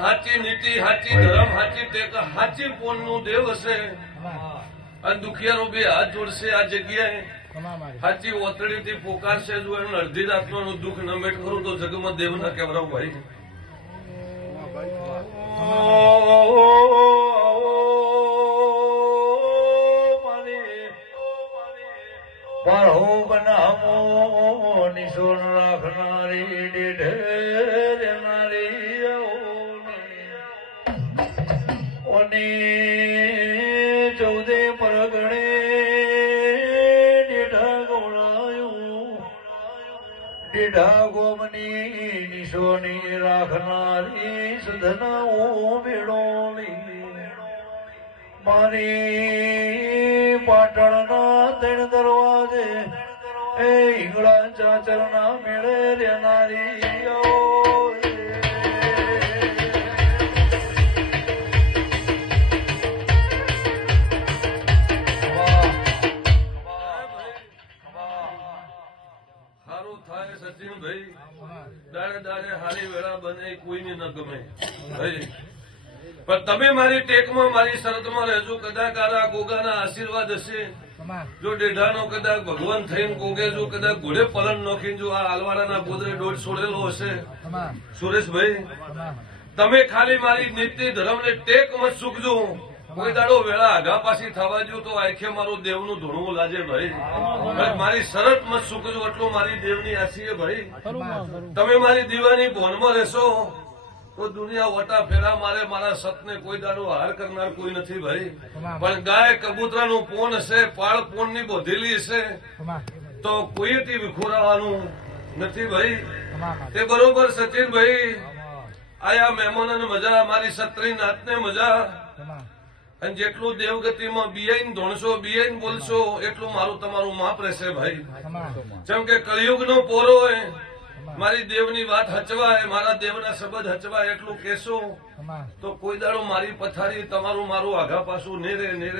હાચી નીતિ હાચી ધર્મ હાચી ટેક હાચી પોન નું દેવ હશે અને દુખિયારો બે હાથ જોડશે આ જગ્યાએ હાચી ઓતડી થી પોકારશે જો એનું અડધી રાતનું દુઃખ ન મેટ કરું તો જગમાં દેવ ના કેવરાવ ભાઈ પાળો બનામો નિશોન રાખનારી ડેઢેરનારી ઓની ચૌદે પરગણે ડેઢા ગોળાયું ડેઢા ગોમની નિશોની રાખનારી સધના ભેડોલી મારી પાટણના ત્રણ દરવાજે એ ઈંગળા ચાચરના મેળે રહેનારી સારું થાય સચિનભાઈ દાડે દાડે હારી વેળા બને કોઈને ન ગમે ભાઈ પણ તમે મારી ટેકમાં મારી શરતમાં રહેજો કદાચ આ ગોગાના આશીર્વાદ હશે જો ડેઢાનો કદાચ ભગવાન થઈને ગોગે જો કદાચ ઘોડે પલન નોખીને જો આ આલવાડાના ગોદરે દોઢ છોડેલો હશે સુરેશભાઈ તમે ખાલી મારી નીતિ ધર્મને ટેક મત ચૂકજો કોઈ દાડો વેળા આઘા પાછી થવા જો તો આખે મારું દેવનું ધૂણવું લાજે ભાઈ મારી શરત મત ચૂકજો એટલું મારી દેવની આશી ભાઈ તમે મારી દીવાની ભોનમાં રહેશો તો દુનિયા વટા ફેરા મારે મારા સતને કોઈ દાડો હાર કરનાર કોઈ નથી ભાઈ પણ ગાય કબૂતરાનું પોન હશે પાળ પોન ની બોધેલી હશે તો કોઈથી વિખોરાવાનું નથી ભાઈ તે બરોબર સચિનભાઈ આયા મહેમાનોને મજા મારી સત્રી નાથને મજા અને જેટલું દેવગતિમાં બિયાઈને ધોણશો બિયાઈને બોલશો એટલું મારું તમારું માપ રહેશે ભાઈ જેમ કે કળિયુગનો પોરો હોય મારી દેવની વાત હચવાય મારા દેવના શબ્દ હચવાય એટલું કહેશો તો કોઈ દાડો મારી પથારી તમારું મારું આઘા પાછું નેરે નેરે